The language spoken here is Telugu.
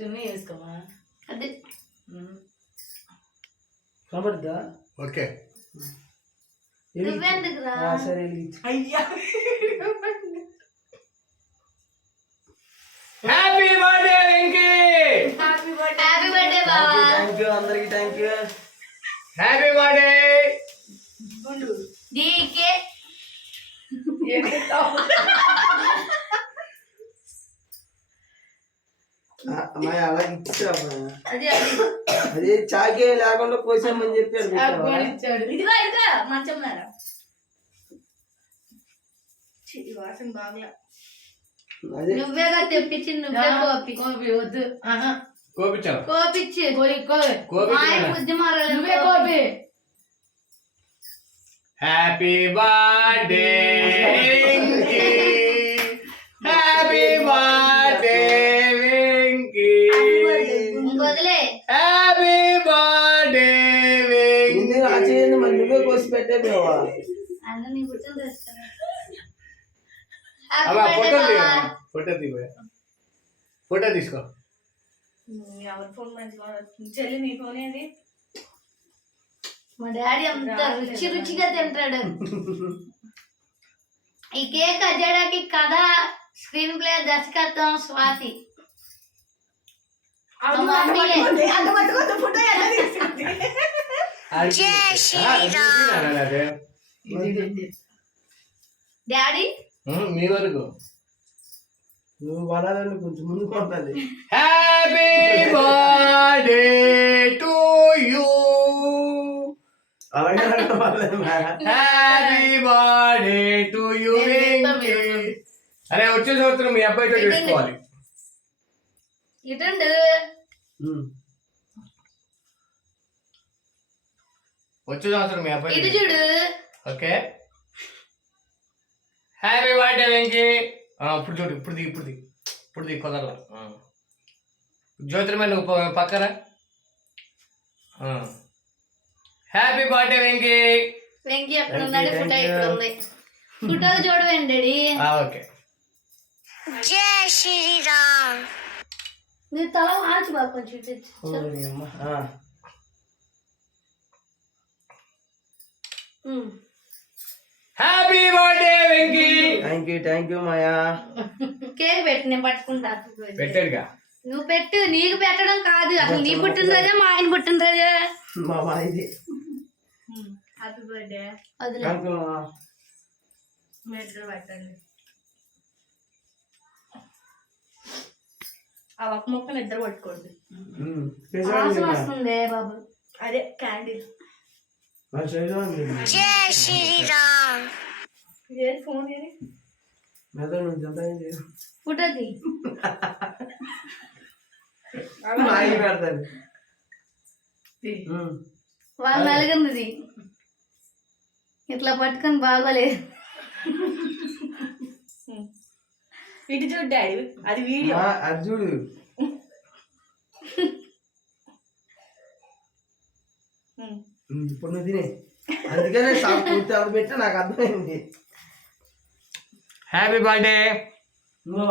చున్నీ వేసుకోమా అది కనబడుద్దా? ఓకే నువ్వెందుకురా సరే అయ్యా happy birthday Venky happy birthday బావా థ్యాంక్ యూ అందరికి thank you happy birthday DK అమ్మాయి అలా ఇచ్చా అది అదే చాకే లేకుండా కోసామని చెప్పాడు ఇచ్చాడు ఇదిగో ఇదిగో మంచం మీద వాసన బాగా అదే నువ్వేగా తెప్పించి నువ్వే కోపి కోపి వద్దు కోపించావు కోపిచ్చి కోపించావు బుద్ధి మారాలి నువ్వే కోపి happy birthday Venky happy birthday Venky వదిలే హ్యాపీ బర్త్డే వెంకీ ఆ చేయండి మరి నువ్వే కోసి పెట్టే దేవా అన్న నీ పుట్టిన తెస్తాను అమ్మా ఫోటో ఫోటో తీసుకో ఎవరి ఫోన్ మంచిగా చెల్లి నీ ఫోన్ ఏది మా డాడీ అంత రుచిగా తింటాడు ఈ కేక్ కట్ చేయడానికి కథ స్క్రీన్ ప్లే దర్శకత్వం స్వాతి డాడీ మీ వరకు నువ్వు పడాలని కొంచెం ముందు కొట్టాలి హ్యాపీ బర్త్డే టు యూ అలాగే హ్యాపీ బర్త్డే టు యూ అరే వచ్చే సంవత్సరం మీ అబ్బాయితో చేసుకోవాలి ఇటండు వచ్చే సంవత్సరం మీ అబ్బాయి ఇటు చూడు ఓకే హ్యాపీ బర్త్డే వెంకీ ఇప్పుడు చూడు ఇప్పుడు ది కుదరలా జ్యోతిర్మయ్య నువ్వు పక్కరా హ్యాపీ బర్త్డే వెంకీ వెంకీ అక్కడ ఉన్నాడు ఫోటో ఇక్కడ ఉంది ఫోటో చూడవండి డాడీ ఓకే జై శ్రీరామ్ నీ తల మార్చు బాబు కొంచెం ఇటు happy birthday Venky thank you Maya cake పెట్టి నేను పట్టుకుంటా పెట్టాడుగా నువ్వు పెట్టు నీకు పెట్టడం కాదు అసలు నీ పుట్టినరోజా మా ఆయన పుట్టినరోజా మా మాయది హ్యాపీ బర్త్డే వదిలే థ్యాంక్ యూ మీ ఇద్దరు పెట్టండి ఆ ఒక్క మొక్కలు ఇద్దరు పట్టుకోండి వాసన వస్తుంది బాబు అదే క్యాండిల్ జై శ్రీరామ్ ఏ ఫోన్ ఏది ఫోటో తీ పెడతాను వాళ్ళు నలుగున్నది ఇట్లా పట్టుకొని బాగోలేదు ఇటు చూడు డాడీ అది వీడియో అది చూడు ఇప్పుడు నువ్వు తినే అందుకనే పూర్తి ఆవిడ పెట్టి నాకు అర్థమైంది హ్యాపీ బర్త్డే నువ్వు